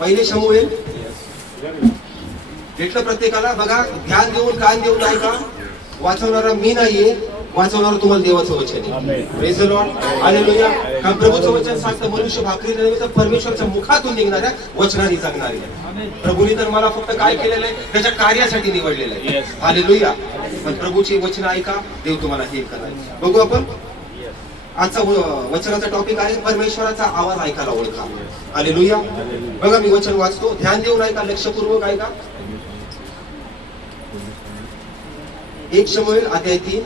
पहिले शमूएल भेटलं प्रत्येकाला. बघा, ध्यान देऊन कान देऊन ऐका. वाचवणारा मी नाहीये, वाचवणारा तुम्हाला देवाचं वचन आहे. Praise the Lord, hallelujah. कारण प्रभूचं वचन सांगतं, मनुष्य भाकरीने नव्हे तर परमेश्वराच्या मुखातून निघणाऱ्या वचनाने जगणारी आहे. प्रभूने तर मला फक्त काय केलेलं आहे, त्याच्या कार्यासाठी निवडलेलं आहे. हालेलुया. पण प्रभूची वचन ऐका, देव तुम्हाला हे करणार. बघू आपण आजचा वचनाचा टॉपिक आहे परमेश्वराचा आवाज ऐकायला ओळखा. हालेलुया. बघा, मी वचन वाचतो, ध्यान देऊन ऐका, लक्षपूर्वक ऐका. 1 शमूएल अध्याय 3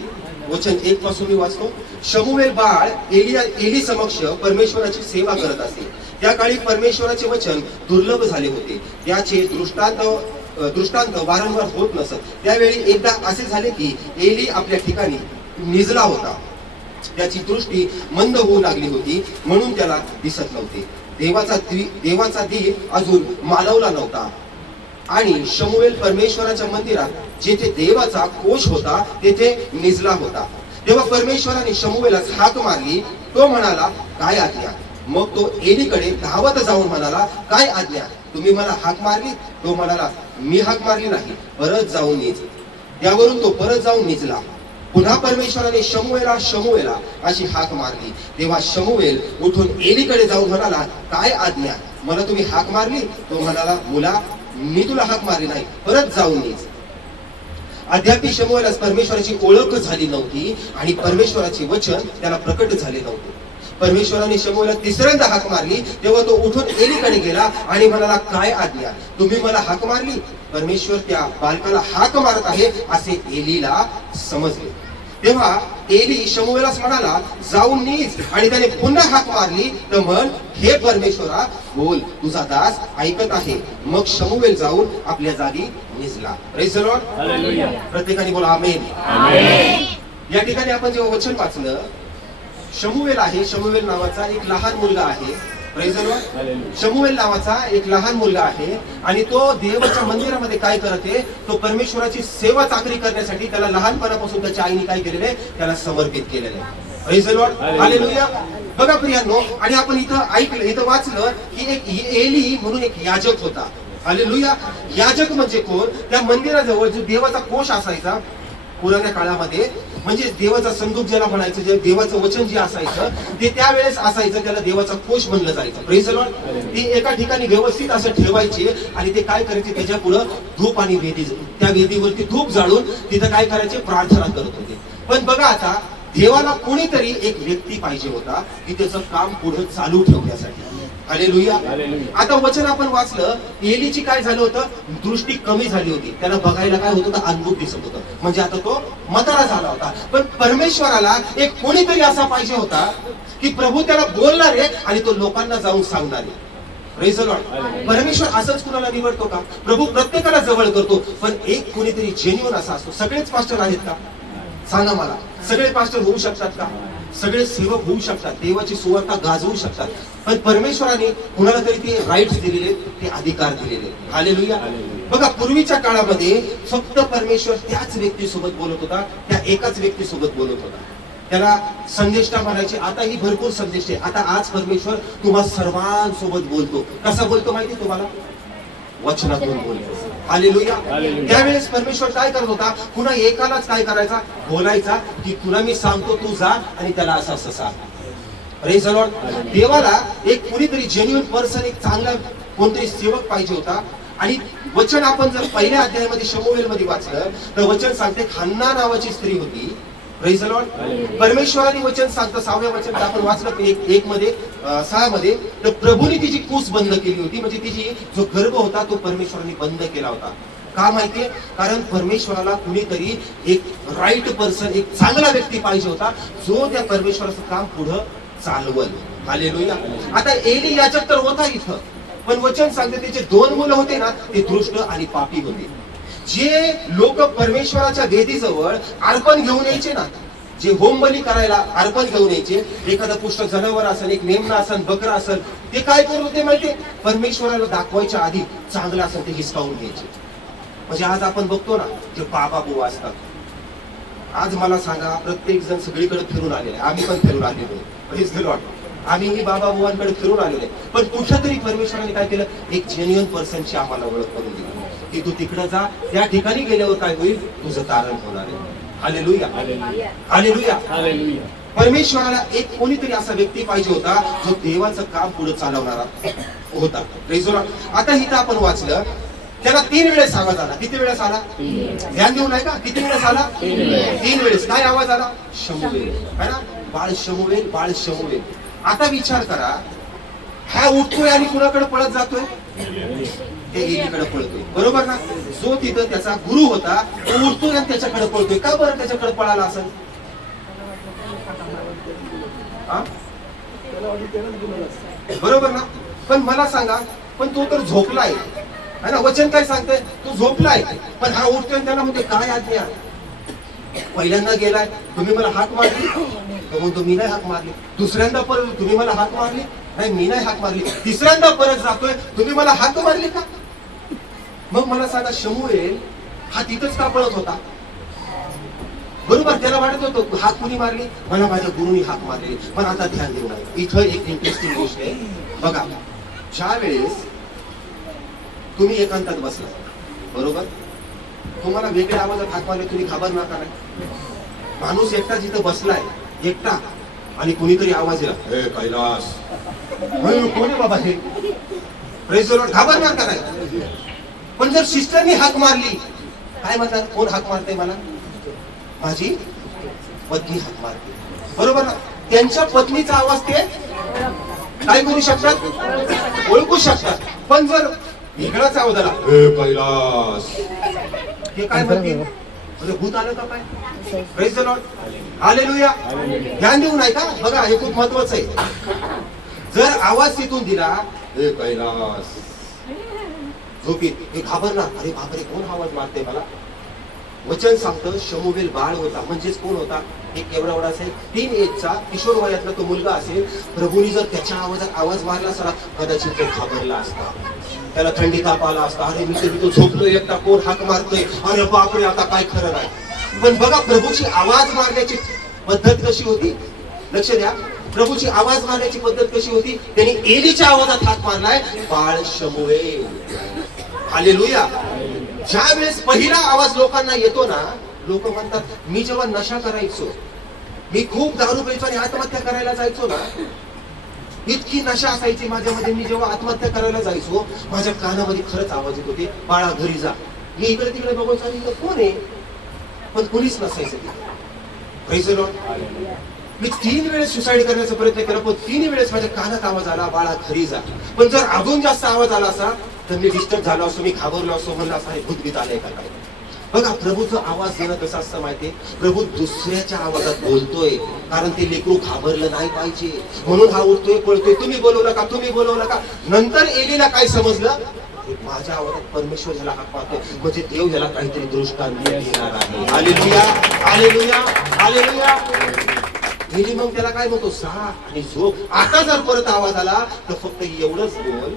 वचन 1 पासून मी वाचतो. शमूएल बाळ एली समक्ष परमेश्वराची सेवा करत असे. त्या काळी परमेश्वराचे वचन दुर्लभ झाले होते. त्याचे दृष्टांत वारंवार होत नसत. त्यावेळी एकदा असे झाले की एली आपल्या ठिकाणी निजला होता. त्याची दृष्टी मंद होऊ लागली होती, म्हणून त्याला दिसत नव्हते. देवाचा दीप अजून मालवला नव्हता. आणि शमूएल परमेश्वराच्या मंदिरात जेथे देवाचा कोश होता तेथे निजला होता. तेव्हा परमेश्वराने शमूएलास हाक मारली. तो म्हणाला, काय आज्ञा? मग तो एलीकडे धावत जाऊन म्हणाला, काय आज्ञा? तुम्ही मला हाक मारली? तो म्हणाला, मी हाक मारली नाही, परत जाऊन निज. त्यावरून तो परत जाऊन निजला. पुन्हा परमेश्वराने शमूएला अशी हाक मारली. तेव्हा शमूएल उठून एलीकडे जाऊन म्हणाला, काय आज्ञा? मला तुम्ही हाक मारली? तो म्हणाला, मुला, मी तुला हाक मारली नाही, परत जाऊन निज. अद्याप शमूएलास परमेश्वराची ओळख झाली नव्हती आणि परमेश्वराचे वचन त्याला प्रकट झाले नव्हते. परमेश्वराने शमूएला तिसऱ्यांदा हाक मारली. तेव्हा तो उठून एलीकडे गेला आणि म्हणाला, काय आज्ञा? तुम्ही मला हाक मारली? परमेश्वर त्या बालकाला हाक मारत आहे असे एलीला समजले. तेव्हा एली शमूएलास म्हणाला, जाऊन निज. आणि त्याने पुन्हा हाक मारली तर म्हण, हे परमेश्वरा, बोल, तुझा दास ऐकत आहे. मग शमूएल जाऊन आपल्या जागी निजला. Praise the Lord, hallelujah. प्रत्येकाने बोला आमेन. आमेन. या ठिकाणी आपण जेव्हा वचन वाचलं, शमूएल आहे, शमूएल नावाचा एक लहान मुलगा आहे. Praise the Lord. शमूएल नावाचा एक लहान मुलगा आहे आणि तो देवाच्या मंदिरामध्ये काय करते, तो परमेश्वराची सेवा चाकरी करण्यासाठी त्याला लहानपणापासून त्याच्या आईने काय केलेलं आहे, त्याला समर्पित केलेलं आहे. Praise the Lord, hallelujah. बघा प्रियांनो, आणि आपण इथं ऐकलं, इथं वाचलं की एक एली म्हणून एक याजक होता. हालेलुया. याजक म्हणजे कोण? त्या मंदिराजवळ जो देवाचा कोश असायचा पुराण्या काळामध्ये, म्हणजे देवाचा संदूक ज्याला म्हणायचं, जे देवाचं वचन जे असायचं ते त्यावेळेस असायचं, त्याला देवाचा कोश म्हणलं जायचं. Praise the Lord. ती एका ठिकाणी व्यवस्थित असं ठेवायचे आणि ते काय करायचे, त्याच्या पुढं धूप आणि वेदी, त्या वेदीवरती धूप जाळून तिथं काय करायचे, प्रार्थना करत होते. पण बघा, आता देवाला कोणीतरी एक व्यक्ती पाहिजे होता की त्याचं काम पुढे चालू ठेवण्यासाठी. हालेलुया. आता वचन आपण वाचलं, एलीची काय झालं होतं, दृष्टी कमी झाली होती. त्याला बघायला काय होतं, अद्भुत दिसत होतं, म्हणजे आता तो म्हातारा झाला होता. पण परमेश्वराला एक कोणीतरी असा पाहिजे होता की प्रभू त्याला बोलणारे आणि तो लोकांना जाऊन सांगणारे. Praise the Lord. परमेश्वर असंच कुणाला निवडतो का? प्रभू प्रत्येकाला जवळ करतो, पण एक कोणीतरी जेन्युइन असा असतो. सगळेच पास्टर आहेत का? सांगा मला. सगळे पास्टर होऊ शकतात का? सगळे सेवक होऊ शकतात, देवाची सुवार्ता गाजवू शकतात, पण परमेश्वराने कुणाला तरी ते राईट्स दिलेले, ते अधिकार दिलेले. हालेलुया. बघा, पूर्वीच्या काळामध्ये फक्त परमेश्वर त्याच व्यक्तीसोबत बोलत होता, त्या एकाच व्यक्तीसोबत बोलत होता. त्याला संदेष्टा म्हणायचे. आताही भरपूर संदेश आहे. आता आज परमेश्वर तुम्हा सर्वांसोबत बोलतो. कसा बोलतो माहिती तुम्हाला? वचनातून बोलतो. हालेलुया. त्यावेळेस परमेश्वर काय करत होता, पुन्हा एकालाच काय करायचा, बोलायचा की तुला मी सांगतो, तू जा आणि त्याला असं असं सांग. Praise the Lord. देवाला एक कुणीतरी जेन्युइन पर्सन, एक चांगला कोणतरी सेवक पाहिजे होता. आणि वचन आपण जर पहिल्या अध्यायामध्ये शमूएल मध्ये वाचलं तर वचन सांगते, हन्ना नावाची स्त्री होती. Praise the Lord. परमेश्वराने वचन सांगतं, 6व्या वचन आपण वाचलं 1 मध्ये 6 मध्ये, तर प्रभूने तिची कूस बंद केली होती, म्हणजे तिची जो गर्भ होता तो परमेश्वराने बंद केला होता. का माहितीये? कारण परमेश्वराला कुणीतरी एक राईट पर्सन, एक चांगला व्यक्ती पाहिजे होता, जो त्या परमेश्वराचं काम पुढं चालवल. हालेलुया. आता एली याजक तर होता इथं, पण वचन सांगते त्याचे 2 मुलं होते ना, ते दुष्ट आणि पापी होते. जे लोक परमेश्वराच्या वेदीजवळ अर्पण घेऊन यायचे ना, जे होम बली करायला अर्पण घेऊन यायचे, एखादं पुष्ट जनावर असेल, एक मेमना असेल, बकरा असेल, ते काय करत होते माहितीये? परमेश्वराला दाखवायच्या आधी चांगलं असेल ते हिसकावून घ्यायचे. म्हणजे आज आपण बघतो ना, जे बाबा बुवा असतात, आज मला सांगा, प्रत्येक जण सगळीकडे फिरून आलेले, आम्ही पण फिरून आलेलो. Praise the Lord. आम्ही बाबा बुवांकडे फिरून आलेले, पण कुठंतरी परमेश्वराने काय केलं, एक जेन्युअन पर्सनची आम्हाला ओळख करून दिली की तू तिकडे जा, त्या ठिकाणी गेल्यावर काय होईल, तुझं तारण होणार आहे. Hallelujah, hallelujah, hallelujah. परमेश्वराला एक कोणीतरी असा व्यक्ती पाहिजे होता जो देवाचं काम पुढे चालवणारा होता. Praise the Lord. आता इथं आपण वाचलं, त्याला 3 वेळेस आवाज आला. किती वेळेस आला? ध्यान देऊ नाही का? किती वेळेस आला? 3 वेळेस. काय आवाज आला? शमूएल, है ना? बाळ शमूएल, बाळ शमूएल. आता विचार करा, हा उठतोय आणि कुणाकडे पळत जातोय? ते एकीकडे पळतोय, बरोबर ना? जो तिथं त्याचा गुरु होता तो उठतोय आणि त्याच्याकडे पळतोय. का बरं त्याच्याकडे पळाला असेल? बरोबर ना? पण मला सांगा, पण तो तर झोपलाय, है ना? वचन काय सांगतंय? तो झोपलाय, पण हा उठतोय त्याला म्हणजे काय आज्ञा? पहिल्यांदा गेलाय, तुम्ही मला हाक मारली, तो म्हणतो मी नाही हाक मारली. दुसऱ्यांदा परत, तुम्ही मला हाक मारली, नाही मी नाही हाक मारली. तिसऱ्यांदा परत जातोय, तुम्ही मला हाक मारली का? मग मला सांगा, शमूएल हा तिथंच का पळत होता? बरोबर, त्याला वाटत होतं हाक कुणी मारली, मला माझ्या गुरुनी हाक मारली. पण आता ध्यान देऊ नये, इथं एक इंटरेस्टिंग गोष्ट आहे बघा. ज्या वेळेस तुम्ही एकांतात बसला, बरोबर, तुम्हाला वेगळ्या आवाजात हाक मारले, तुम्ही घाबरणार का नाही? माणूस एकटा जिथं बसलाय, एकटा, आणि कुणीतरी आवाज दिला, हे कैलास, कोण आहे बाबा हे? प्रेज द लॉर्ड, घाबरणार का नाही? पण जर सिस्टरनी हाक मारली, काय म्हणतात? कोण हाक मारते मला? माझी पत्नी हाक मारते, बरोबर ना? त्यांच्या पत्नीचा आवाज ते काय करू शकतात? ओळखू शकतात. पण जर वेगळाच आवाज आला, हे कैलास, हे काय म्हणतील? म्हणजे भूत आलं का काय? Praise the Lord, hallelujah. ध्यान देऊ नाही का? बघा, हे खूप महत्वाचं आहे. जर आवाज तिथून दिला, हे कैलास, झोपीत, हे घाबरणार, अरे बापरे, कोण आवाज मारते मला? वचन सांगतं, शमूएल बाळ होता, म्हणजेच कोण होता? एक एवढा असेल, 3 एजचा किशोर वयातला तो मुलगा असेल. प्रभूनी जर त्याच्या आवाजात आवाज मारला असता, कदाचित तो घाबरला असता, त्याला थंडी ताप आला असता. अरे मी तो झोपलोय एकटा, कोण हाक मारतोय, अरे बापरे, आता काय खरं नाही. पण बघा, प्रभूची आवाज मारण्याची पद्धत कशी होती? लक्ष द्या, प्रभूची आवाज मारण्याची पद्धत कशी होती? त्यांनी एलीच्या आवाजात हाक मारलाय, बाळ शमूएल. हालेलुया. ज्या वेळेस पहिला आवाज लोकांना येतो ना, लोक म्हणतात, मी जेव्हा नशा करायचो, मी खूप दारू प्यायचो आणि आत्महत्या करायला जायचो ना, इतकी नशा असायची माझ्यामध्ये, मी जेव्हा आत्महत्या करायला जायचो, माझ्या कानामध्ये खरंच आवाज येत होते, बाळा घरी जा. मी इकडे तिकडे बघून सांगितलं, कोण आहे? पण कोणीच नसायचं तिथे. Praise the Lord. मी 3 वेळेस सुसाईड करण्याचा प्रयत्न केला, पण 3 वेळेस माझ्या कानात आवाज आला, बाळा घरी जा. पण जर अजून जास्त आवाज आला असा तर मी डिस्टर्ब झालो असतो, मी घाबरलो असतो, म्हणलं असं भूतभीत आलंय का काय? बघा, प्रभूचं आवाज देणं कसं असतं माहितीये? प्रभू दुसऱ्याच्या आवाजात बोलतोय, कारण ते लेकरू घाबरलं नाही पाहिजे, म्हणून हा उठतोय, पळतोय. तुम्ही बोलवलं का? तुम्ही बोलवलं का? नंतर एलीला काय समजलं? माझ्या आवाजात परमेश्वर ह्याला हाक मारतोय, म्हणजे देव ह्याला काहीतरी दृष्टांत देणार आहे. Hallelujah, hallelujah, hallelujah. एली मग त्याला काय म्हणतो, जा आणि झोप. आता जर परत आवाज आला तर फक्त एवढंच बोल,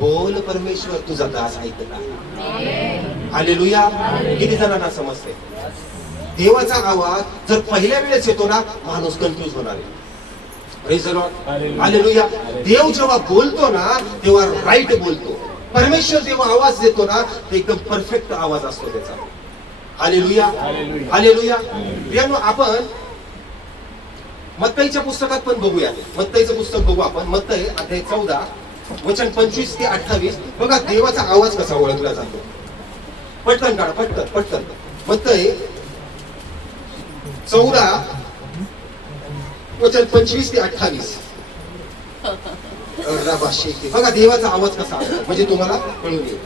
बोल परमेश्वर, तुझा दास ऐकत आहे. हालेलुया. किती जणांना समजते? देवाचा आवाज जर पहिल्या वेळेस येतो ना, माणूस कन्फ्युज होणार आहे. Praise the Lord, hallelujah. देव जेव्हा बोलतो ना, तेव्हा राईट बोलतो. परमेश्वर जेव्हा आवाज देतो ना, ते एकदम परफेक्ट आवाज असतो त्याचा. Hallelujah, hallelujah. प्रियानो, आपण मत्तईच्या पुस्तकात पण बघूया. मत्तईचं पुस्तक बघू आपण. मत्तई अध्याय 14 वचन 25 ते 28. बघा देवाचा आवाज कसा ओळखला जातो. पटकन काढा, पटकन पटकन. मत्तई 14 वचन 25 ते 28. बघा देवाचा आवाज कसा असतो, म्हणजे तुम्हाला कळून येईल.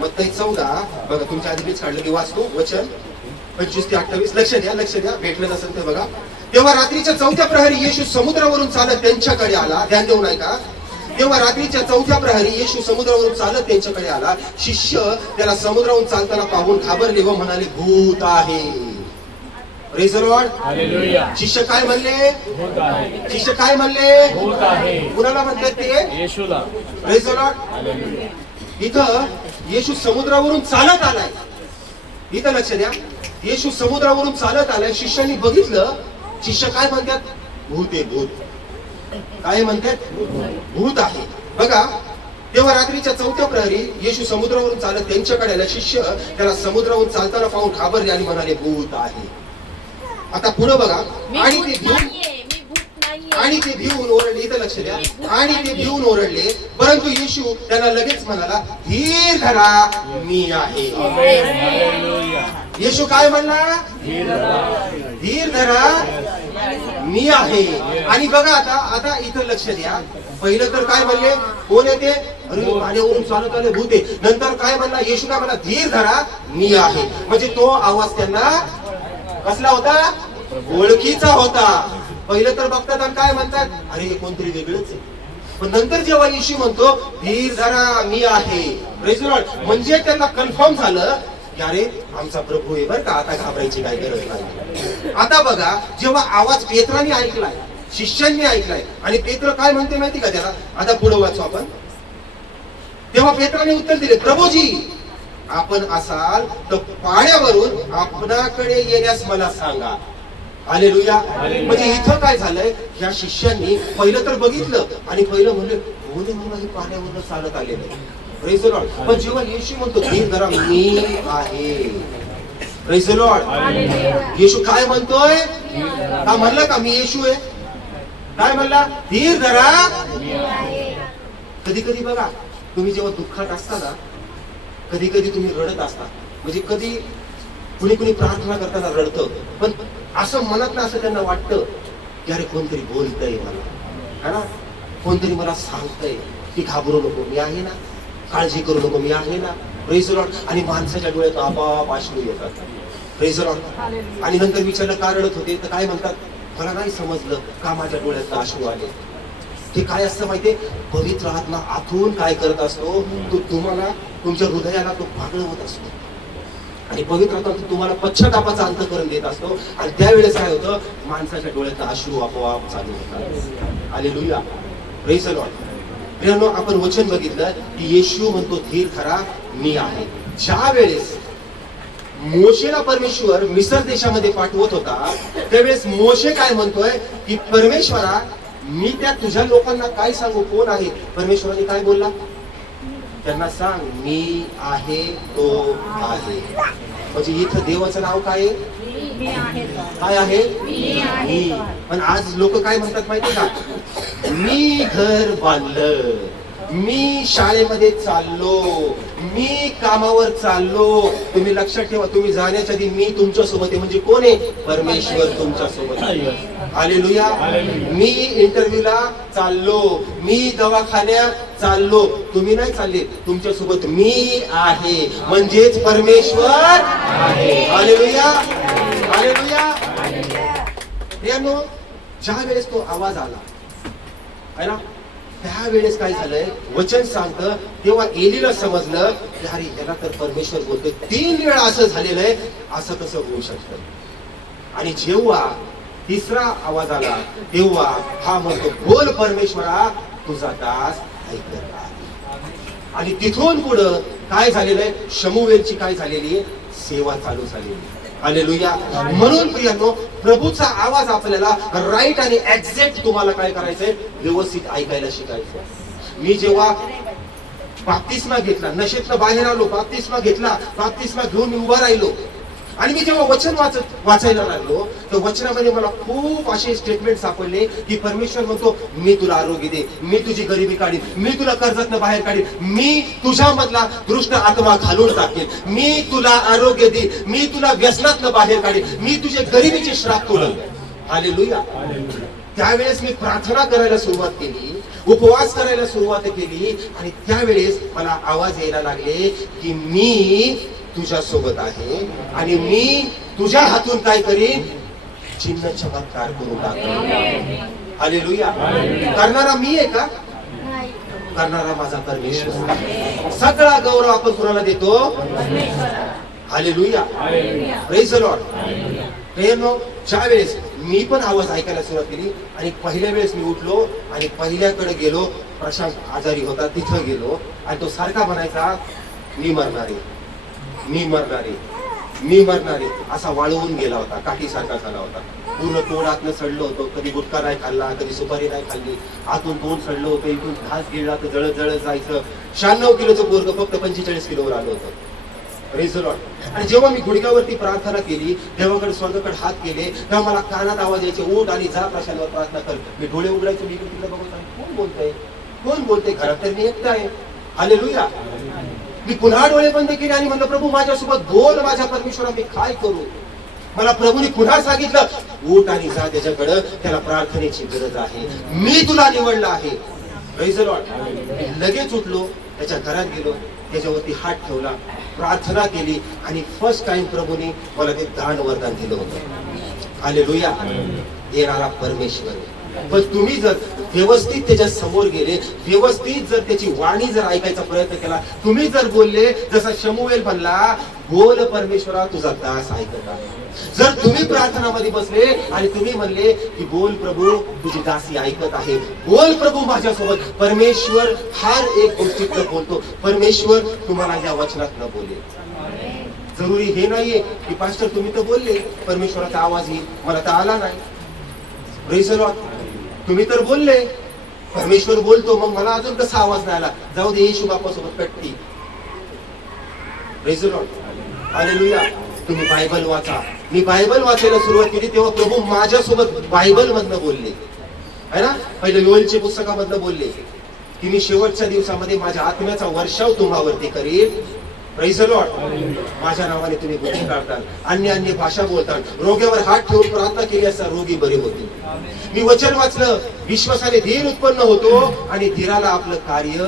मत्तई 14 बघा, तुमच्या आधीच काढलं की वाचतो. वचन 25 ते 28. लक्ष द्या, लक्ष द्या. भेटलं नसेल तर बघा. तेव्हा रात्रीच्या 4थ्या प्रहरी येशू समुद्रावरून चालत त्यांच्याकडे आला. ध्यान देऊ नाही का? तेव्हा रात्रीच्या 4थ्या प्रहरी येशू समुद्रावरून चालत त्यांच्याकडे आला. शिष्य त्याला समुद्रावरून चालताना पाहून घाबरले व म्हणाले, भूत आहे. Praise the Lord, hallelujah. शिष्य काय म्हणले? भूत आहे. शिष्य काय म्हणले? भूत आहे. कुणाला म्हणतात ते? येशूला. Praise the Lord, hallelujah. इथं येशू समुद्रावरून चालत आलाय. इथं लक्ष द्या. येशू समुद्रावरून चालत आलाय, शिष्यांनी बघितलं. शिष्य काय म्हणतात? भूत आहे, भूत. काय म्हणतात? भूत आहे. बघा, तेव्हा रात्रीच्या 4थ्या प्रहरी येशू समुद्रावरून चालत त्यांच्याकडे आला. शिष्य त्याला समुद्रावरून चालताना पाहून घाबरले आणि म्हणाले, भूत आहे. आता पुढे बघा, आणि ते भिवून ओरडले. इथं लक्ष द्या. आणि ते भिवून ओरडले, परंतु येशू त्यांना लगेच म्हणाला, धीर धरा, मी आहे. येशू काय म्हणला? धीर धरा, मी आहे. आणि बघा आता इथं लक्ष द्या. पहिलं तर काय म्हणले? कोण येते? अरे पाण्यावरून चालत आले, भूत आहे. नंतर काय म्हणला? येशू काय म्हणला? धीर धरा, मी आहे. म्हणजे तो आवाज त्यांना कसला होता? ओळखीचा होता. पहिलं तर बघतात आणि काय म्हणतात? अरे कोणतरी वेगळंच आहे. पण नंतर जेव्हा येशू म्हणतो, धीर धरा, मी आहे, प्रेज द लॉर्ड, म्हणजे त्यांना कन्फर्म झालं की अरे आमचा प्रभू आहे बरं का, आता घाबरायची काय गरज नाही. आता बघा, जेव्हा आवाज पेत्राने ऐकलाय, शिष्यांनी ऐकलाय, आणि पेत्र काय म्हणते माहिती का त्याला? आता पुढे वाचू आपण. तेव्हा पेत्राने उत्तर दिले, प्रभूजी, आपण असाल तर पाण्यावरून आपणाकडे येण्यास मला सांगा. हालेलुया. म्हणजे इथं काय झालंय? ह्या शिष्यांनी पहिलं तर बघितलं आणि पहिलं म्हणले, बोले मला हे पाण्यावरून चालत आलेलं. Praise the Lord. पण जेव्हा येशू म्हणतो, धीर धरा, मी आहे. Praise the Lord. येशू काय म्हणतोय? का म्हणलं का मी येशू आहे? काय म्हणला? धीर धरा. कधी कधी बघा, तुम्ही जेव्हा दुःखात असता ना, कधी कधी तुम्ही रडत असता. म्हणजे कधी कुणी कुणी प्रार्थना करताना रडतं, पण असं मनात ना असं त्यांना वाटतं की अरे कोणतरी बोलतंय मला, है ना, कोणतरी मला सांगतंय की घाबरू नको, मी आहे ना, काळजी करू नको, मी आहे ना. Praise the Lord. आणि माणसाच्या डोळ्यात आपोआप अश्रू येतात. Praise the Lord. आणि नंतर विचारलं का रडत होते, तर काय म्हणतात? मला नाही समजलं का माझ्या डोळ्यात अश्रू आले. ते काय असतं माहितीये? पवित्र आत्मा आतून काय करत असतो, तो तुम्हाला, तुमच्या हृदयाला तो पागळवत असतो. आणि पवित्र आत्मा तुम्हाला पश्चातापाचा अंतःकरण देत असतो. आणि त्यावेळेस काय होतं? माणसाच्या डोळ्यात अश्रू आपोआप चालू होतात. हालेलुया. Praise the Lord. प्रियानो, आपण वचन बघितलं की येशू म्हणतो, धीर धरा, मी आहे. ज्या वेळेस मोशेला परमेश्वर मिस्र देशामध्ये पाठवत होता, त्यावेळेस मोशे काय म्हणतोय की परमेश्वरा, मी त्या तुझ्या लोकांना काय सांगू, कोण आहे? परमेश्वराने काय बोलला? त्यांना सांग, मी आहे तो आहे. म्हणजे इथं देवाचं नाव काय आहे? काय आहे? मी. पण आज लोक काय म्हणतात माहितीये का? मी घर बांधलं, मी शाळेमध्ये चाललो, मी कामावर चाललो. तुम्ही लक्षात ठेवा, तुम्ही जाण्याच्या आधी मी तुमच्या सोबत आहे. म्हणजे कोण आहे? परमेश्वर तुमच्या सोबत आहे. हालेलुया. मी इंटरव्ह्यूला चाललो, मी दवाखान्यात चाललो, तुम्ही नाही चालले, तुमच्या सोबत मी आहे, म्हणजेच परमेश्वर आहे. हालेलुया. हालेलुया. यानो, ज्या वेळेस तो आवाज आला आहे ना, त्यावेळेस काय झालंय? वचन सांगतं, तेव्हा एलीला समजलं की अरे याला तर परमेश्वर बोलतोय. 3 वेळा असं झालेलं आहे, असं कसं होऊ शकतं? आणि जेव्हा तिसरा आवाज आला, तेव्हा हा म्हणतो, बोल परमेश्वरा, तुझा दास ऐकत आहे. आणि तिथून पुढं काय झालेलं आहे? शमूएलची काय झालेली आहे? सेवा चालू झालेली. हालेलुया. म्हणून प्रियांनो, प्रभूचा आवाज आपल्याला राईट आणि एक्झॅक्ट तुम्हाला काय करायचंय? व्यवस्थित ऐकायला शिकायचं. मी जेव्हा बाप्तिस्मा घेतला, नशेतनं बाहेर आलो, बाप्तिस्मा घेतला, बाप्तिस्मा घेऊन मी उभा राहिलो, आणि मी जेव्हा वचन वाचायला लागलो, तर वचनामध्ये मला खूप असे स्टेटमेंट सापडले की परमेश्वर म्हणतो, मी तुला आरोग्य दे, मी तुझी गरिबी काढीन, मी तुला कर्जातनं बाहेर काढीन, मी तुझ्यामधला दृष्ट आत्मा घालून टाकेन, मी तुला आरोग्य देईन, मी तुला व्यसनातनं बाहेर काढीन, मी तुझे गरिबीचे श्राप तोडेन. हालेलुया. त्यावेळेस मी प्रार्थना करायला सुरुवात केली, उपवास करायला सुरुवात केली, आणि त्यावेळेस मला आवाज यायला लागले की मी तुझ्या सोबत आहे, आणि मी तुझ्या हातून काय करीन? चिन्ह चमत्कार करून दाखवेन. हालेलुया. करणारा मी आहे का? करणारा माझा परमेश्वर. सगळा गौरव आपण कुणाला देतो? हालेलुया. Praise the Lord. प्रेरणो, ज्या वेळेस मी पण आवाज ऐकायला सुरुवात केली, आणि पहिल्या वेळेस मी उठलो आणि पहिल्याकडे गेलो. प्रशांत आजारी होता, तिथं गेलो, आणि तो सारखा म्हणायचा, मी मरणारे, मी मरणारे, मी मरणार आहे असा वाळवून गेला होता, काठीसारखा झाला होता. पूर्ण तोंड आतनं सडलं होतं. कधी गुटखा नाही खाल्ला, कधी सुपारी नाही खाल्ली. आतून तोंड सडलं होतं, इथून घास गिळला तर जळत जळत जायचं. 96 किलोचं पोरग फक्त 45 किलोवर आलं होतं. Praise the Lord. आणि जेव्हा मी गुडघ्यावरती प्रार्थना केली, देवाकडे स्वर्गाकडे हात केले, तेव्हा मला कानात आवाज यायचे, उठ आणि जा प्रशांतवर प्रार्थना कर. मी डोळे उघडायचो, मी इकडे तिकडे बघत आहे, कोण बोलतंय, कोण बोलतंय? घरात तर मी एकटा आहे. हालेलुया. मी पुन्हा डोळे बंद केले आणि म्हणलं, प्रभू माझ्यासोबत बोल, माझ्या परमेश्वरा मी काय करू? मला प्रभूने पुन्हा सांगितलं, उठ आणि जा त्याच्याकडं, त्याला प्रार्थनेची गरज आहे, मी तुला निवडलं आहे. Praise the Lord. लगेच उठलो, त्याच्या घरात गेलो, त्याच्यावरती हात ठेवला, प्रार्थना केली आणि फर्स्ट टाइम प्रभूने मला ते दान वरदान दिलं होतं. हालेलुया. देणारा परमेश्वर आहे. पण तुम्ही जर व्यवस्थित त्याच्या समोर गेले, व्यवस्थित जर त्याची वाणी जर ऐकायचा प्रयत्न केला, तुम्ही जर बोलले, जसा शमूएल म्हणला, बोल परमेश्वरा तुझा दास ऐकत आहे. जर तुम्ही प्रार्थनामध्ये बसले आणि तुम्ही म्हणले की बोल प्रभू तुझी दासी ऐकत आहे, बोल प्रभू माझ्यासोबत, परमेश्वर हर एक गोष्टीत बोलतो. परमेश्वर तुम्हाला या वचनात न बोले. जरुरी हे नाहीये की पास्टर तुम्ही तर बोलले परमेश्वराचा आवाज येईल, मला तर आला नाही. Praise the Lord. तुम्ही तर बोलले परमेश्वर बोलतो, मग मला अजून कसा आवाज नाही आला? जाऊ दे, येशू बाप्पासोबत कटती. Praise the Lord. हालेलुया. तुम्ही बायबल वाचा. मी बायबल वाचायला सुरुवात केली तेव्हा प्रभू माझ्यासोबत बायबल मधनं बोलले, है ना. पहिले योएलच्या पुस्तकामधनं बोलले की मी शेवटच्या दिवसामध्ये माझ्या आत्म्याचा वर्षाव तुम्हावरती करील. Praise the Lord. माझ्या नावाने तुम्ही गुन्हे काढताल, अन्य भाषा बोलताल, रोग्यावर हात ठेवून प्रार्थना केली असता रोगी बरे होतील. मी वचन वाचलं, विश्वासाने धीर उत्पन्न होतो आणि धीराला आपलं कार्य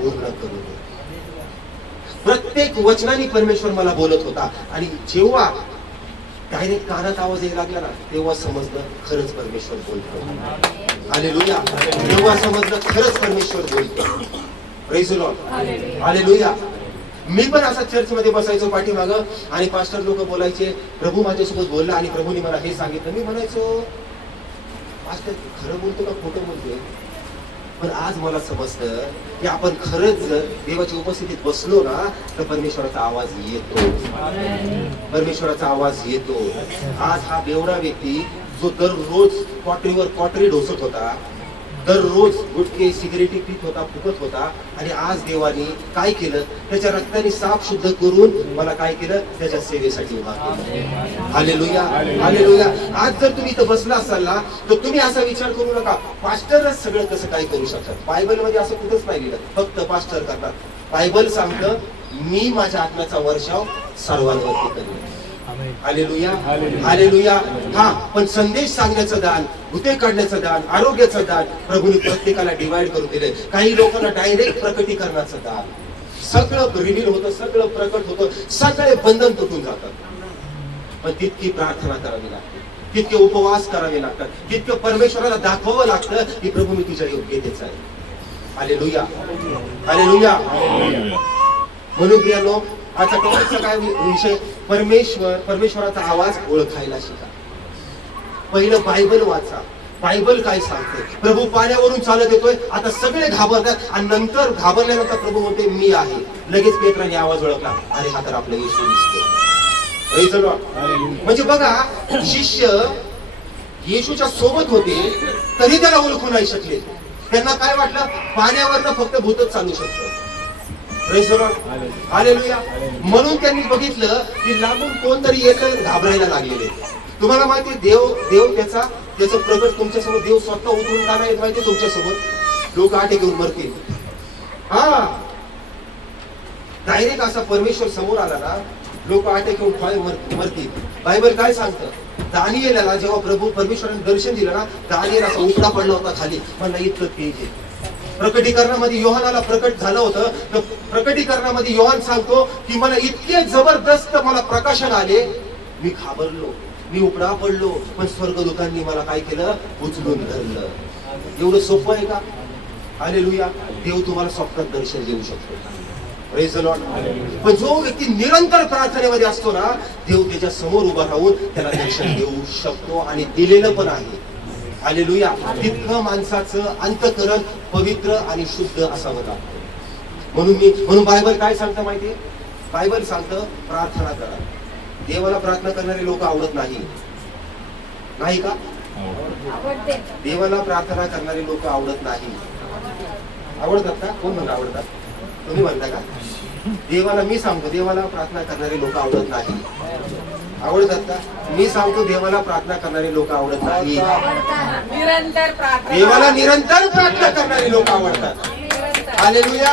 पूर्ण करू दे. प्रत्येक वचनाने परमेश्वर मला बोलत होता आणि जेव्हा डायरेक्ट कानात आवाज यायला लागला ना, तेव्हा समजलं खरंच परमेश्वर बोलतो. हालेलुया. तेव्हा समजलं खरंच परमेश्वर बोलतो. Praise the Lord. हालेलुया. मी पण असा चर्च मध्ये बसायचो पाठीमागं आणि पास्टर लोक बोलायचे, प्रभू माझ्यासोबत बोलला आणि प्रभूने मला हे सांगितलं. मी म्हणायचो, पास्टर खरं बोलतो का खोटं बोलतोय? पण आज मला समजतं की आपण खरंच जर देवाच्या उपस्थितीत बसलो ना, तर परमेश्वराचा आवाज येतो. परमेश्वराचा आवाज येतो. आज हा बेवडा व्यक्ती जो दररोज क्वाटरी ढोसत होता, दररोज गुटखे सिगरेटी पीत होता, फुकत होता, आणि आज देवाने काय केलं? त्याच्या रक्ताने साफ शुद्ध करून मला काय केलं? त्याच्या सेवेसाठी उभा केलं. हालेलुया. हालेलुया. आज जर तुम्ही इथं बसला असाल ना, तर तुम्ही असा विचार करू नका पास्टरच सगळं कसं काय करू शकतात. बायबल मध्ये असं कुठंच नाही लिहिलं, फक्त पास्टर करतात. बायबल सांगतं, मी माझ्या आत्म्याचा वर्षाव सर्वांवरती करेन. हालेलुया. हालेलुया. हा, पण संदेश सांगण्याचं दान, भूते काढण्याचं दान, आरोग्याचं दान प्रभूने प्रत्येकाला डिवाइड करून दिले. काही लोकांना डायरेक्ट प्रकटीकरणाचं दान, सगळं रिव्हील होतं, सगळं प्रकट होतं, सगळे बंधन तुटून जातात. पण तितकी प्रार्थना करावी लागते, तितके उपवास करावे लागतात, तितकं परमेश्वराला दाखवावं लागतं की प्रभू मी तुझ्या योग्यतेचा आहे. हालेलुया. हालेलुया. म्हणून प्रियानो, आजचा टॉपिकचा काय विषय? परमेश्वराचा आवाज ओळखायला शिका. पहिलं बायबल वाचा. बायबल काय सांगते? प्रभू पाण्यावरून चालत येतोय, आता सगळे घाबरतात आणि नंतर घाबरल्यानंतर प्रभू म्हणते मी आहे. लगेच पेत्राने आवाज ओळखला, अरे हा तर आपला येशू दिसतोय. म्हणजे बघा, शिष्य येशूच्या सोबत होते तरी त्याला ओळखू नाही शकले. त्यांना काय वाटलं? पाण्यावरनं फक्त भूतच चालू शकतं. हालेलुया. म्हणून त्यांनी बघितलं की लागून कोणतरी येतं, घाबरायला लागलेले. तुम्हाला माहिती, देव त्याचं प्रगट तुमच्यासोबत, देव स्वतः उतरून का नाही माहिती तुमच्यासोबत? लोक आटे घेऊन मरतील. हा, डायरेक्ट असा परमेश्वर समोर आला ना, लोक आटे घेऊन मरतील. बायबल काय सांगतं? दानिएलला जेव्हा परमेश्वराने दर्शन दिलं ना, दानिएल असा उपडा पडला होता खाली, म्हणला इतकं तेज आहे. प्रकटीकरणामध्ये योहानाला प्रकट झालं होतं, तर प्रकटीकरणामध्ये योहान सांगतो की मला इतके जबरदस्त मला प्रकाशन आले, मी घाबरलो, मी उपडा पडलो, पण स्वर्गदूतांनी मला काय केलं? उचलून धरलं. एवढं सोपं आहे का? हालेलुया. देव तुम्हाला स्वप्नात दर्शन देऊ शकतो. Praise the Lord. पण जो व्यक्ती निरंतर प्रार्थनेमध्ये असतो ना, देव त्याच्या समोर उभा राहून त्याला दर्शन देऊ शकतो आणि दिलेलं पण आहे. हालेलुया. तितकं माणसाचं अंतःकरण पवित्र आणि शुद्ध असावं लागतं. म्हणून बायबल काय सांगतं माहितीये? बायबल सांगतं प्रार्थना करा. देवाला प्रार्थना करणारे लोक आवडत नाही का? देवाला प्रार्थना करणारे लोक आवडत नाही. आवडतात का? कोण म्हणता आवडतात? तुम्ही म्हणता का? देवाला मी सांगतो, देवाला प्रार्थना करणारे लोक आवडत नाही. आवडतात का? मी सांगतो, देवाला प्रार्थना करणारे लोक आवडत नाही. देवाला निरंतर प्रार्थना करणारे लोक आवडतात. Hallelujah,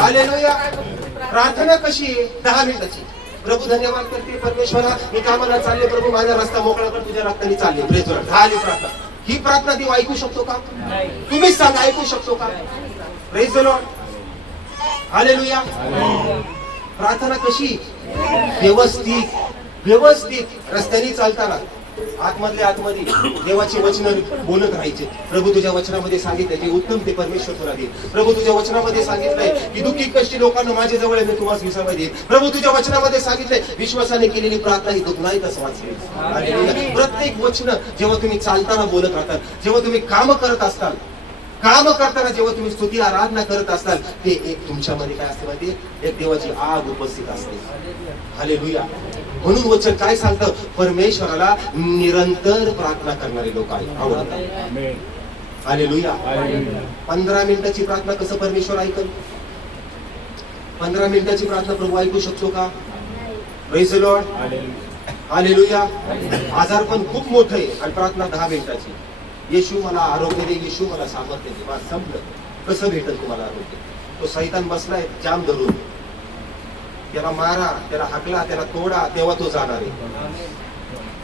hallelujah. प्रार्थना कशी आहे? 10 मिनिटाची. प्रभू धन्यवाद करते परमेश्वरा, मी कामाला चालले, प्रभू माझा रस्ता मोकळा कर, तुझ्या रस्त्याने चालले. Praise Lord. झाली प्रार्थना. ही प्रार्थना देव ऐकू शकतो का? तुम्हीच सांगा, ऐकू शकतो का? Praise Lord. हालेलुया. प्रार्थना कशी? व्यवस्थित रस्त्याने चालताना आतमधल्या आतमध्ये देवाचे वचन बोलत राहायचे. प्रभू तुझ्या वचनामध्ये सांगितलंय जे उत्तम ते परमेश्वर तुला देईल. प्रभू तुझ्या वचनामध्ये सांगितलंय की दुःखी कष्टी लोकांना माझ्या जवळ मी तुम्हाला विसावा देईल. प्रभू तुझ्या वचनामध्ये सांगितलंय विश्वासाने केलेली प्रार्थना ही दुःख नाही तसं वाचेल. हालेलुया. प्रत्येक वचन जेव्हा तुम्ही चालताना बोलत राहतात, जेव्हा तुम्ही काम करत असताल, काम करताना जेव्हा तुम्ही स्तुती आराधना करत असताल, ते एक तुमच्यामध्ये काय असते माहिती? एक देवाची आग उपस्थित असते. हालेलुया. म्हणून वचन काय सांगतं? परमेश्वराला निरंतर प्रार्थना करणारे लोक आवडतात. हालेलुया. 15 मिनिटाची प्रार्थना कसं परमेश्वर ऐकल? 15 मिनिटाची प्रार्थना प्रभू ऐकू शकतो का? Praise the Lord. हालेलुया. आजारपण खूप मोठं आहे आणि प्रार्थना 10 मिनिटाची. येशू मला आरोग्य दे, येशू मला सामर्थ्य दे. बस संपलं. कसं भेटल तुम्हाला आरोग्य? तो सैतान बसलाय जाम धरून, त्याला मारा, त्याला हाकला, त्याला तोडा, तेव्हा तो जाणार आहे.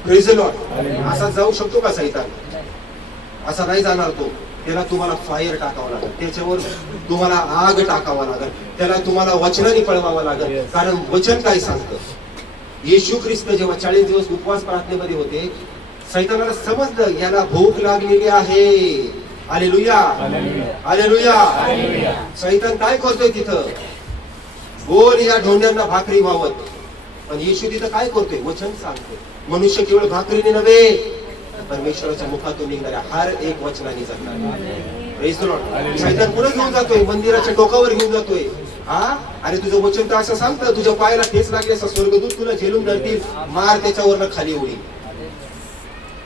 Praise the Lord. असा जाऊ शकतो का सैतान? असा नाही जाणार तो. त्याला तुम्हाला फायर टाकावं लागेल, त्याच्यावर तुम्हाला आग टाकावं लागेल, त्याला तुम्हाला वचनाने पळवावं लागेल. कारण वचन काय सांगतं? येशू ख्रिस्त जेव्हा 40 दिवस उपवास प्रार्थनेमध्ये होते, सैतानाला समजलं याला भूक लागलेली आहे. Hallelujah, hallelujah. सैतान काय करतोय तिथं? गोल या ढोंड्यांना भाकरी वावत. पण येशू तिथं काय करतोय? वचन सांगतोय. मनुष्य केवळ भाकरीने नव्हे, परमेश्वराच्या मुखातून निघणाऱ्या हर एक वचनाने जगणार. Praise the Lord. सैतान पुढे घेऊन जातोय, मंदिराच्या टोकावर घेऊन जातोय. हा, अरे तुझं वचन तर असं सांगतं, तुझ्या पायाला ठेच लागली असं स्वर्गदूत तुला झेलून धरतील, मार त्याच्यावरनं खाली उडी.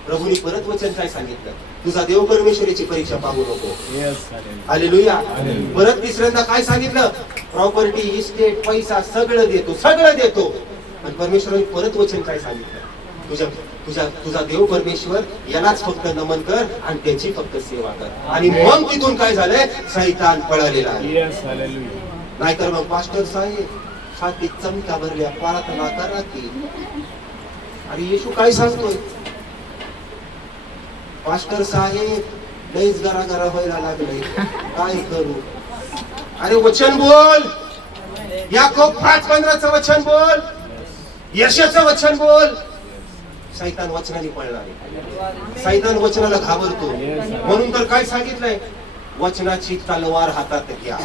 प्रभूने परत वचन काय सांगितलं? तुझा देव परमेश्वराची परीक्षा पाहू नको. हालेलुया. परत तिसऱ्यांदा काय सांगितलं? प्रॉपर्टी, इस्टेट, पैसा सगळं देतो, सगळं देतो. आणि परमेश्वराने परत वचन काय सांगितलं? तुझा देव परमेश्वर यालाच फक्त नमन कर आणि त्याची फक्त सेवा कर. आणि मग तिथून काय झालंय? सैतान पळालेला आहे. नाहीतर मग पास्टर साहेब छातीत चमक्या भरल्या, प्रार्थना करा की. आणि येशू काय सांगतोय? पास्टर साहेब लईच गरागरा व्हायला लागले, काय करू? अरे वचन बोल. याकोब 5:15चं वचन बोल, यशाचं वचन बोल. सैतान वचनाने पळणार आहे. सैतान वचनाला घाबरतो. म्हणून तर काय सांगितलंय? वचनाची तलवार हातात घ्या.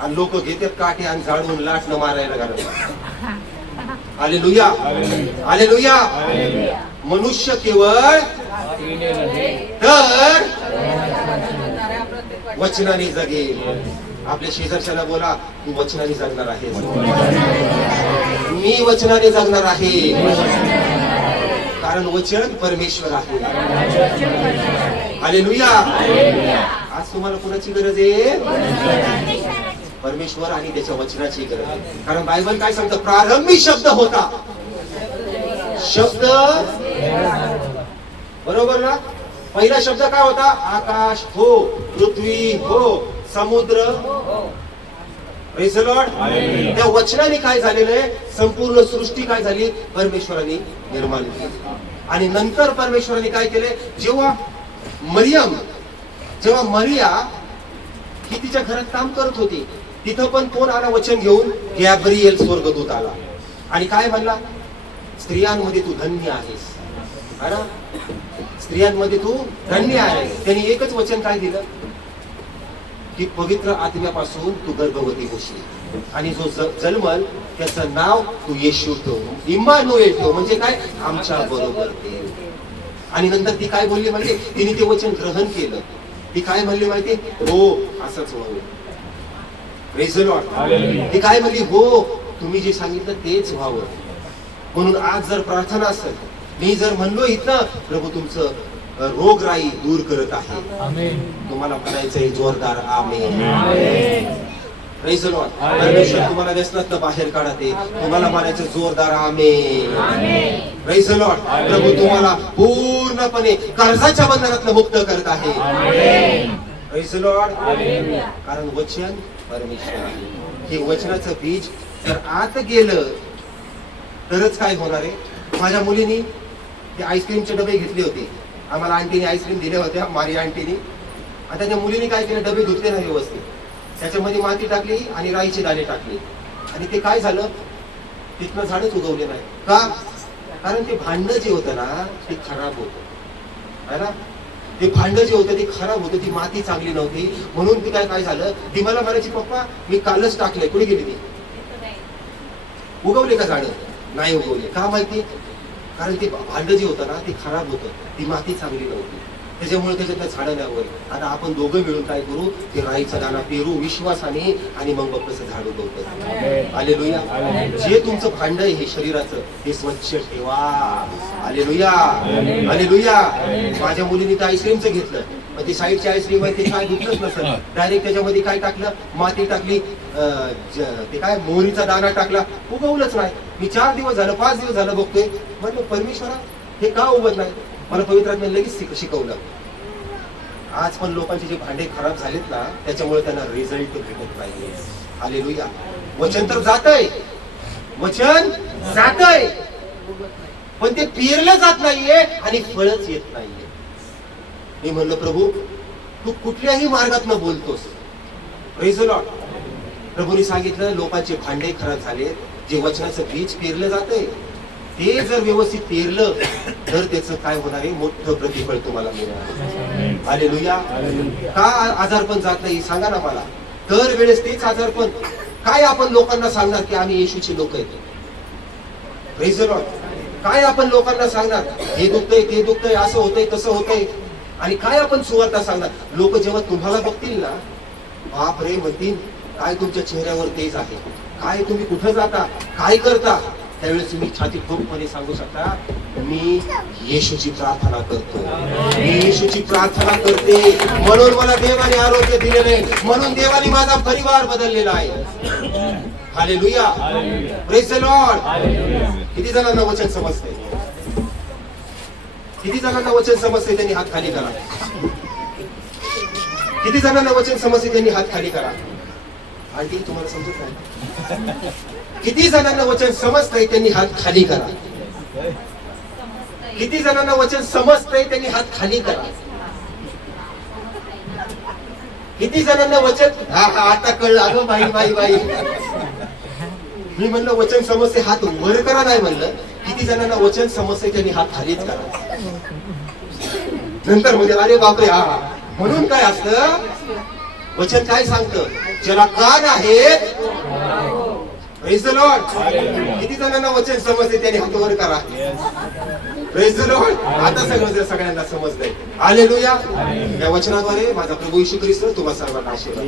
आणि लोक घेतात काठी आणि झाडून लाटणं मारायला घालतात. Hallelujah, hallelujah. मनुष्य केवळ तर वचनाने जगेल. आपल्या शेजारच्याला बोला, तू वचनाने जगणार आहेस. मी वचनाने जगणार आहे. कारण वचन परमेश्वर आहे. हालेलुया. आज तुम्हाला कुणाची गरज आहे? परमेश्वर आणि त्याच्या वचनाची गरज आहे. कारण बायबल काय सांगतं? प्रारंभी शब्द होता. शब्द बरोबर ना? पहिला शब्द काय होता? आकाश हो, पृथ्वी हो, समुद्र. Praise the Lord. त्या वचनाने काय झालेलं आहे? संपूर्ण सृष्टी काय झाली? परमेश्वराने निर्माण केली. आणि नंतर परमेश्वराने काय केले? जेव्हा मरिया ही तिच्या घरात काम करत होती, तिथं पण कोण आला वचन घेऊन? गॅब्रिएल स्वर्गदूत आला. आणि काय म्हणला? स्त्रियांमध्ये तू धन्य आहेस. अरे स्त्रियांमध्ये तू धन्य आहेस. त्यांनी एकच वचन काय दिलं? की पवित्र आत्म्यापासून तू गर्भवती होशील आणि जो जन्मल त्याचं नाव तू येशू ठेव, इम्मानुएल ठेव. म्हणजे काय? आमच्या बरोबर देव. आणि नंतर ती काय बोलली माहिती? तिने ते वचन ग्रहण केलं. ती काय म्हणली माहिती? हो, असंच होईल. Praise the Lord. ती काय म्हणली? हो, तुम्ही जे सांगितलं तेच व्हावं. म्हणून आज जर प्रार्थना असेल, मी जर म्हणलो इथं प्रभू तुमचं रोगराई दूर करत आहे, तुम्हाला म्हणायचंय जोरदार आमेन. Praise the Lord. परमेश्वर तुम्हाला व्यसनातनं बाहेर काढते, तुम्हाला म्हणायचं जोरदार आमेन. Praise the Lord. प्रभू तुम्हाला पूर्णपणे कर्जाच्या बंधनातनं मुक्त करत आहे. Praise the Lord. कारण वचन परमेश्वर आहे. हे वचनाचं बीज जर आत गेलं तरच काय होणार आहे. माझ्या मुलीनी ते आईस्क्रीमचे डबे घेतले होते, आम्हाला आंटीने आईस्क्रीम दिल्या होत्या, मारी आंटीनी. आता त्या मुलीने काय केलं, डबे धुतले नाही व्यवस्थित, त्याच्यामध्ये माती टाकली आणि राईचे दाणे टाकले, आणि ते काय झालं, तिथनं झाडच उगवले नाही. का? कारण ते भांडं जे होतं ना ते खराब होतं, है ना. ते भांडं जे होतं ते खराब होतं, ती माती चांगली नव्हती. म्हणून ती काय झालं, ती मला म्हणायची पप्पा मी कालच टाकलंय. कुठे गेली ती? उगवले का झाडं? नाही उगवले. का माहिती? कारण ते भांडं जे होतं ना ते खराब होतं, ती माती चांगली नव्हती, त्याच्यामुळे त्याच्यातलं झाडं नाही वगैरे. आता आपण दोघं मिळून काय करू, ते राईचा दाणा पेरू विश्वासाने, आणि मग बघ कसं झाड उगवतं. हालेलुया. जे तुमचं भांड आहे हे शरीराचं, ते स्वच्छ ठेवा. Hallelujah, hallelujah. माझ्या मुलीने तर आईस्क्रीमचं घेतलं, पण ती साईडची आईस्क्रीम आहे ते काय धुतलंच नसतं, डायरेक्ट त्याच्यामध्ये काय टाकलं, माती टाकली, ते काय मोहरीचा दाणा टाकला, उगवलंच नाही. मी 4 दिवस झालं 5 दिवस झालं बघतोय, म्हटलं परमेश्वरा हे का उगवत नाही. मला पवित्र आत्म्याने लगेच शिकवलं. आज पण लोकांचे जे भांडे खराब झालेत ना त्याच्यामुळे त्यांना रिझल्ट भेटत नाही. हालेलुया. वचन तर जातंय, वचन जातंय, पण ते पेरलं जात नाहीये आणि फळच येत नाहीये. मी म्हणलं प्रभू तू कुठल्याही मार्गातनं बोलतोस. Praise the Lord. प्रभूने सांगितलं लोकांचे भांडे खराब झाले, जे वचनाचं बीज पेरलं जातंय ते जर व्यवस्थित पेरलं तर त्याचं काय होणार आहे, मोठं प्रतिफळ तुम्हाला मिळणार. हालेलुया. का आजारपण जात नाही सांगा ना मला. दर वेळेस तेच आजारपण. काय आपण लोकांना सांगणार की आम्ही येशूचे लोक आहेत. Praise the Lord. काय आपण लोकांना सांगणार, हे दुखतंय ते दुखतंय, असं होतंय तसं होतंय, आणि काय आपण सुवार्ता सांगणार. लोक जेव्हा तुम्हाला बघतील ना, बाप रे म्हणतील काय तुमच्या चेहऱ्यावर तेज आहे, काय तुम्ही कुठं जाता, काय करता, त्यावेळेस तुम्ही छाती ठोकपणे सांगू शकता मी येशूची प्रार्थना करतो, मी येशूची प्रार्थना करते, म्हणून मला देवाने आरोग्य दिलेले, म्हणून देवाने माझा परिवार बदललेला आहे. हालेलुया. Praise the Lord. किती जणांना वचन समजते? किती जणांना वचन समजते त्यांनी हात खाली करा. किती जणांना वचन समजते त्यांनी हात खाली करा. आंटी तुम्हाला समजत नाही? किती जणांना वचन समजतंय त्यांनी हात खाली करा. किती जणांना वचन समजतंय त्यांनी हात खाली करा. किती जणांना वचन आता कळलं. अगं बाई बाई बाई, मी म्हणलं वचन समजते हात वर करा नाही म्हणलं. किती जणांना वचन समजते त्यांनी हात खालीच करा. नंतर म्हणजे अरे बापरे हा. म्हणून काय असतं वचन काय सांगतं, ज्याला कान आहेत. Praise the Lord. किती जणांना वचन समजते त्याने हात वर करा. Praise the Lord. आता सगळ्यांना समजतंय. हालेलुया. या वचनाद्वारे माझा प्रभू येशू ख्रिस्त तुम्हा सर्वांना आशीर्वाद.